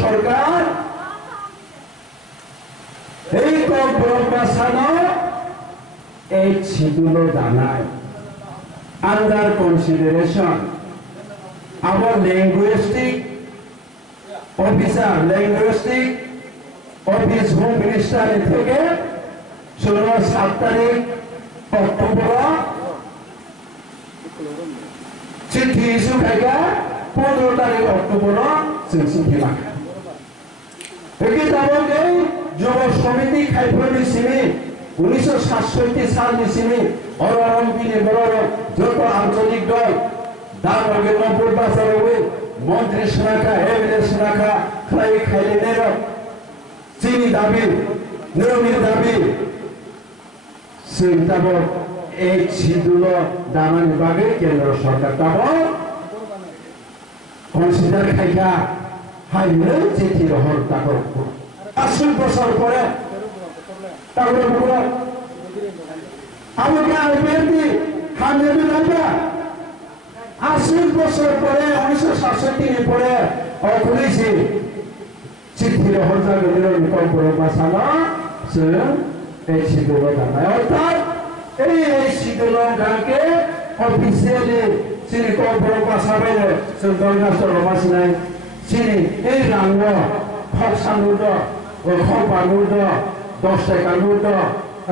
সরকার এই কর্পোরেট বাসানো এই ছিগুলো জানায় under consideration our linguistic officer linguistic office home minister থেকে 7 তারিখ অক্টোবর চিঠি ইস্যু খাইগা 15 তারিখ অক্টোবর চিঠি লাগা একে দাবকে যুব সমিতি খাইফলি সিমি 1967 সাল সিমি অররমপিনি বড় যত আঞ্চলিক দল দাবকে 90 বছর হয়ে মন্ত্রী শাখা এমএলএ শাখা খাই খাইলে নের চিনি দাবি নিয়মিত দাবি সিন্তাব এই ছিদুলো দামানি বাগে কেন্দ্র সরকার তাব কনসিডার খাইকা হাইলে চিঠি রহর তাকর 80 বছর পরে তারপরে পুরো আমাকে আইপিএমটি হামলে লাগা 80 বছর পরে 1967 পরে অকুলিছি চিঠি রহর যাবে নিরন্তর করে বাসানো সে এই ছিদুলো দামায় অর্থাৎ এই ছিদুলো গানকে অফিসিয়ালি চিনি কর্পোরেট বাসাবে দরগাস্তর বাসিনাই চিনি এই রাঙ্গ খকসানুদ ও খপানুদ 10 টাকা নুদ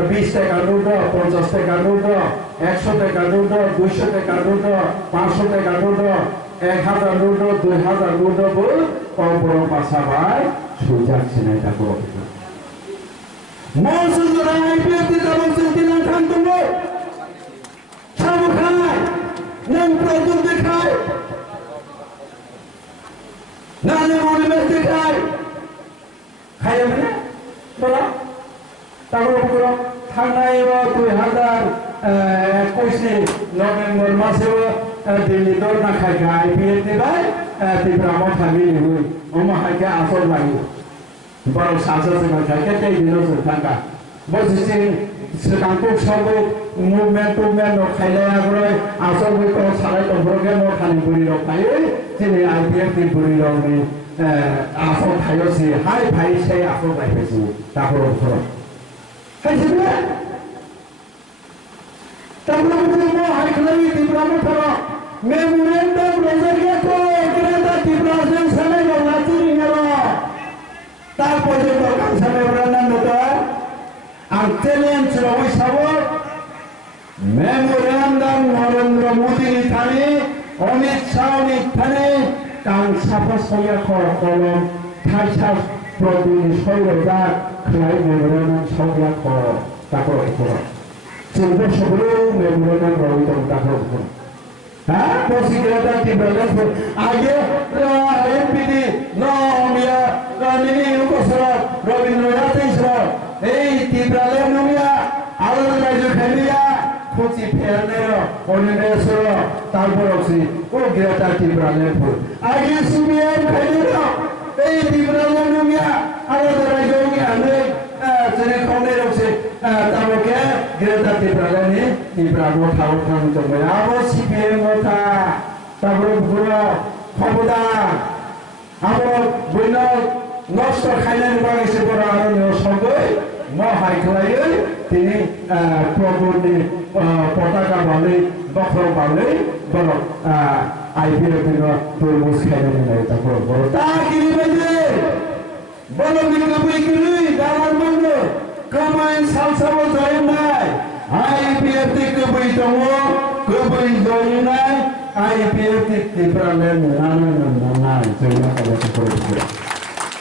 20 টাকা নুদ 50 টাকা নুদ 100 টাকা নুদ 200 টাকা নুদ 500 টাকা নুদ 1000 নুদ 2000 নুদ বল কর্পোরেট বাসাবাই সুজাক চিনাই তাকো মৌসুম জরাই পেতে যাব চিন্তিলান থাকতো সব খায় নাম প্রদুর দেখায় নালে মনে দেখায় খায় মানে বলা তারপর পুরো থানায় 2021 নভেম্বর মাসে দিল্লি দর না খায় গায় পেতে ভাই তিব্রাম থামি হই ওমা হাইকে আসল লাগি বড় সাজা সঙ্গে খায় কেটে দিল থাকা বসে সেখানকে সব মুভমেন্ট খাইলে আগ্রহ আসল বই কোনো সারাই তবরকে মো খানি বুড়ি রখাই যিনি আইপিএফ দি বুড়ি রঙে আসল খাইছে হাই ভাই সেই আসল পাইছে তারপর ওপর খাইছে তারপর মো হাই খাই তিব্রাম ফর মেমোরেন্ডাম রোজারিয়া কো গ্রেটা তিব্রাজেন সামনে লাতিরি নেলো তারপর যে দরকার সামনে ব্রান্ডান তো আর চ্যালেঞ্জ রবি সাবর মেমোরেন্ডাম নরেন্দ্র মোদী থানে অমিত শাহ থানে কাং সাফা সয়া কলম থাইসা প্রদিন সৈরজা খাই মেমোরেন্ডাম সয়া খ তারপর চলবে সকলে মেমোরেন্ডাম রবি তারপর হ্যাঁ প্রসিকিউটর কি বলেন আগে এমপিডি নমিয়া কামিনী উপসরত রবীন্দ্রনাথ ইসর এই তিব্রালে নমিয়া আলাদা রাজ্য খেলিয়া খুঁচি ফেরনের অনিমেশ্বর তারপর আছে ও গ্রেটার তিব্রালে ফুল আগে সিবিআই খেলিল এই তিব্রালে নমিয়া আলাদা রাজ্য আনে যেনে কমের আছে তারপরে গ্রেটার তিব্রালে নি তিব্রালো খাও খান জমে আবো সিবিআই কথা তারপরে পুরো খবরদার আমার বইন নষ্ট খাইলেন বাগেছে বড় আরণ্য সঙ্গে মহাই খেলাই তিনি প্রবর্তী পতাকা বালে বখর বালে বড় আইপিএল তরমুজ খাইলেন নাই তারপর বড় তা কিনি বাজে বলো দিকে বই কিনি দালার বন্ধ কমাইন সালসাবো জয় নাই আইপিএল থেকে বই দমো কবই জয় নাই আইপিএল থেকে প্রাণের না জয় না কথা করে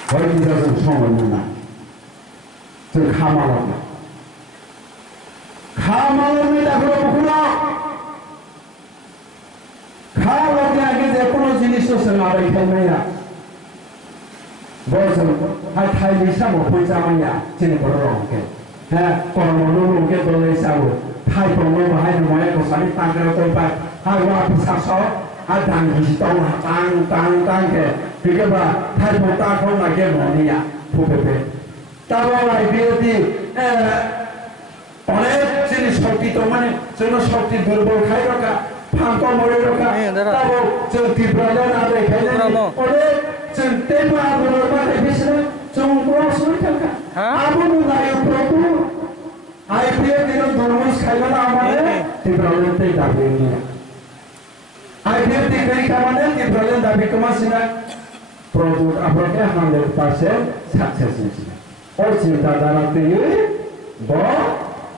হয় কি যাচ্ছে সময় না তো খামালামে দেখো পুকুরা খাওয়াতে আগে যে কোনো জিনিস আছে না রাইখাই মাইয়া বলছেন হাই খাই দিছাম পয়সা মাইয়া চিনি বড় রঙকে হ্যাঁ পরমাণু রঙকে দলে যাবো খাই পরমাণু বাহাই নয় গোসানি তাঙ্গের তো পায় হাই ওয়া পিসাস আর দাং হিস্তাও তাংকে বিকেবা থাই মোটা খাও লাগে মনিয়া ফুপেপে তারপর আইপিএলটি অনেক জিনিস শক্তি তো মানে যেন শক্তি দুর্বল খাই রাখা ফাঁকা মরে রাখা তারপর যে তীব্রালে না দেখাইলে অনেক जों tema berubah biasanya जों proses kan apa nilai produk IPF itu dormos kailan amane tibralen te dabinya IPF di kiri kamane tibralen dabi kemasina produk apa 100% sukses और चिंताधारा ते ये बहुत